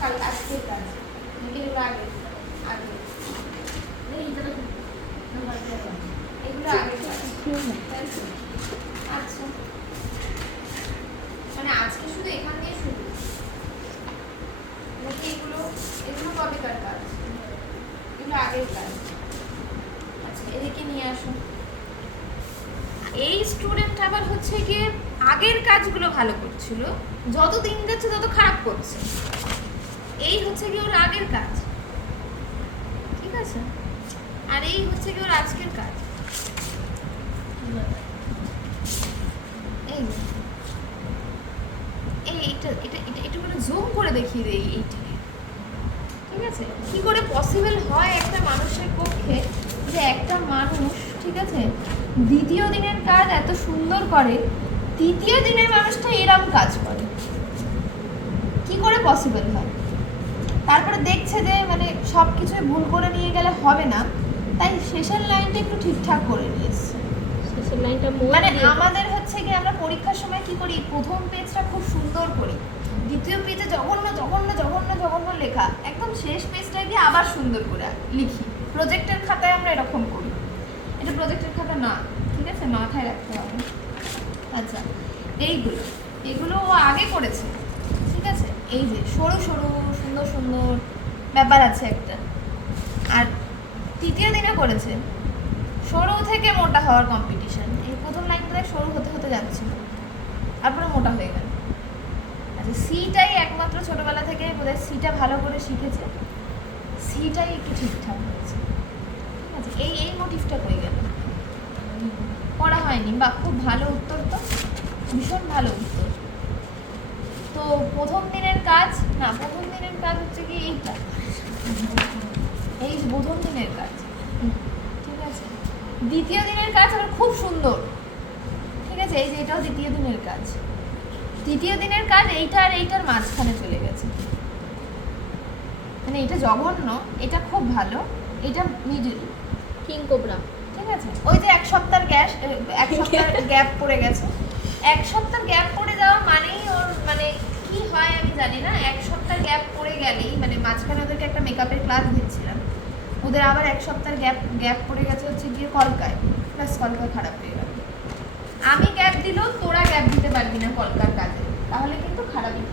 কাল আজকের কাজ এগুলো আগে আগে এগুলো আগে আচ্ছা মানে আজকে শুধু এখান দিয়ে শুরু নাকি এগুলো এগুলো কবেকার কাজ এগুলো আগের কাজ আচ্ছা এদিকে নিয়ে আসো এই স্টুডেন্ট আবার হচ্ছে গিয়ে আগের কাজগুলো ভালো করছিল যত দিন যাচ্ছে তত খারাপ করছে এই হচ্ছে কি ওর আগের কাজ ঠিক আছে আর এই হচ্ছে কি ওর আজকের কাজ এই এইটা এটা এটা একটু করে জুম করে দেখিয়ে দেই এইটাকে ঠিক আছে কি করে পসিবল হয় একটা মানুষের পক্ষে যে একটা মানুষ ঠিক আছে দ্বিতীয় দিনের কাজ এত সুন্দর করে তৃতীয় দিনের মানুষটা এরকম কাজ করে কি করে পসিবল হয় তারপরে দেখছে যে মানে সব কিছুই ভুল করে নিয়ে গেলে হবে না তাই শেষের লাইনটা একটু ঠিকঠাক করে নিয়েছে শেষের লাইনটা মানে আমাদের হচ্ছে কি আমরা পরীক্ষার সময় কি করি প্রথম পেজটা খুব সুন্দর করি দ্বিতীয় পেজে জঘন্য জঘন্য জঘন্য জঘন্য লেখা একদম শেষ পেজটা গিয়ে আবার সুন্দর করে লিখি প্রজেক্টের খাতায় আমরা এরকম করি এটা প্রজেক্টের খাতা না ঠিক আছে মাথায় রাখতে হবে আচ্ছা এগুলো ও আগে করেছে ঠিক আছে এই যে সরু সরু সুন্দর সুন্দর ব্যাপার আছে একটা আর তৃতীয় দিনে করেছে সরু থেকে মোটা হওয়ার কম্পিটিশন এই প্রথম লাইনটা সরু হতে হতে যাচ্ছিল তারপরে মোটা হয়ে গেল আচ্ছা সিটাই একমাত্র ছোটবেলা থেকে বোধহয় সিটা ভালো করে শিখেছে সিটাই একটু ঠিকঠাক হয়েছে ঠিক আছে এই মোটিভটা হয়ে গেল পড়া হয়নি বা খুব ভালো উত্তর তো ভীষণ ভালো উত্তর তো প্রথম দিনের কাজ না প্রথম দিনের কাজ হচ্ছে কি এইটা এই প্রথম দিনের কাজ ঠিক আছে দ্বিতীয় দিনের কাজ আবার খুব সুন্দর ঠিক আছে এই যে এটাও দ্বিতীয় দিনের কাজ তৃতীয় দিনের কাজ এইটা আর এইটার মাঝখানে চলে গেছে মানে এটা জঘন্য এটা খুব ভালো এটা মিডল কিং কোবরা ঠিক আছে ওই যে এক সপ্তাহ গ্যাপ পড়ে গেছে এক সপ্তাহ গ্যাপ পড়ে যাওয়া মানেই ওর মানে কি হয় আমি জানি না এক সপ্তাহ গ্যাপ পড়ে গেলেই মানে মাঝখানে ওদেরকে একটা মেকআপের ক্লাস দিচ্ছিলাম ওদের আবার এক সপ্তাহ গ্যাপ পড়ে গেছে হচ্ছে গিয়ে কলকায় প্লাস কলকায় খারাপ হয়ে গেল আমি গ্যাপ দিলেও তোরা গ্যাপ দিতে পারবি না কলকার কাজে তাহলে কিন্তু খারাপই